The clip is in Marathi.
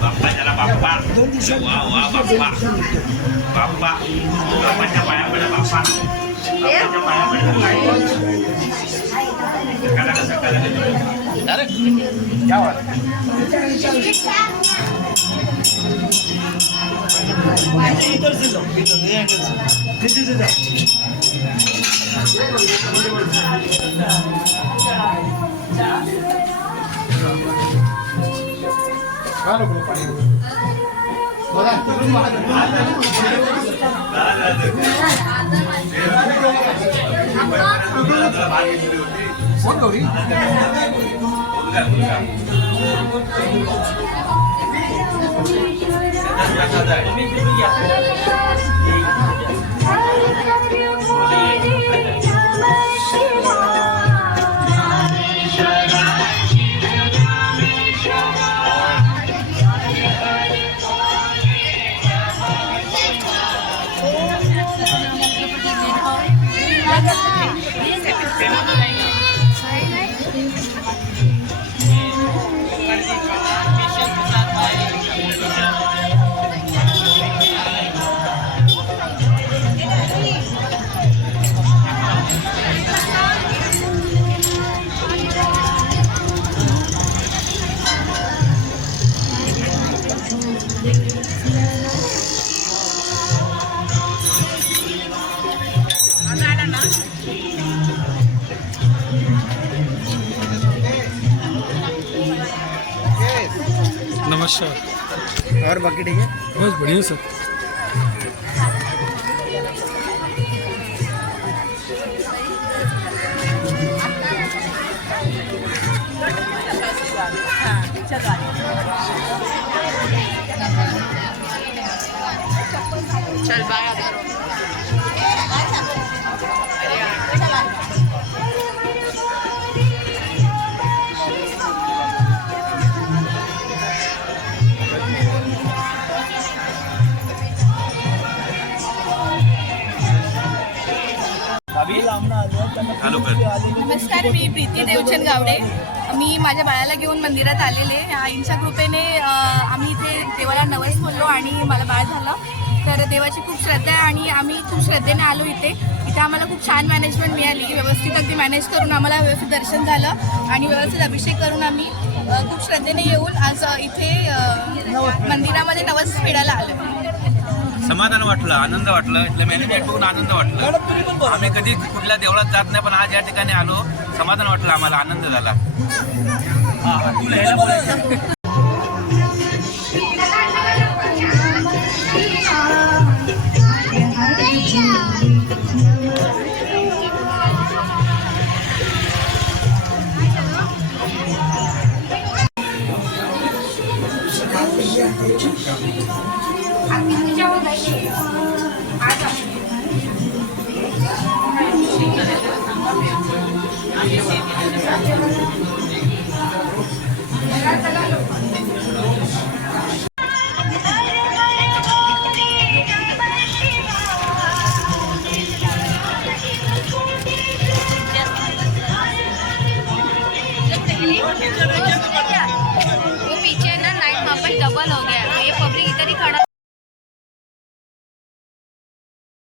बाप्पा त्याला बाप्पा वा वा बाप्पा बाप्पा बाप्पाच्या पाया पडा बाप्पा बाप्पाच्या पाया पडा सकाळ अरे क्या बात इधर से लो इधर से जाओ Claro, compañero. Hola, नमस्कार। और बाकी ठीक है? बस बढ़िया सर। चल बाय। नमस्कार, मी प्रीती देवचंद गावडे। मी माझ्या बाळाला घेऊन मंदिरात आलेले। आईंच्या कृपेने आम्ही इथे देवाला नवस बोललो आणि मला बाळ झालं। तर देवाची खूप श्रद्धा आहे आणि आम्ही खूप श्रद्धेने आलो इथे आम्हाला खूप छान मॅनेजमेंट मिळाली। व्यवस्थित अगदी मॅनेज करून आम्हाला व्यवस्थित दर्शन झालं आणि व्यवस्थित अभिषेक करून आम्ही खूप श्रद्धेने येऊन आज इथे मंदिरामध्ये नवस फेडायला आलो। समाधान वाटलं, आनंद वाटलं, इथलं मॅनेजमेंट बघून आनंद वाटलं। आम्ही कधी कुठल्या देवळात जात नाही, पण आज या ठिकाणी आलो, समाधान वाटलं, आम्हाला आनंद झाला। वो पीछे ना नाइट वहाँ पर डबल हो गया।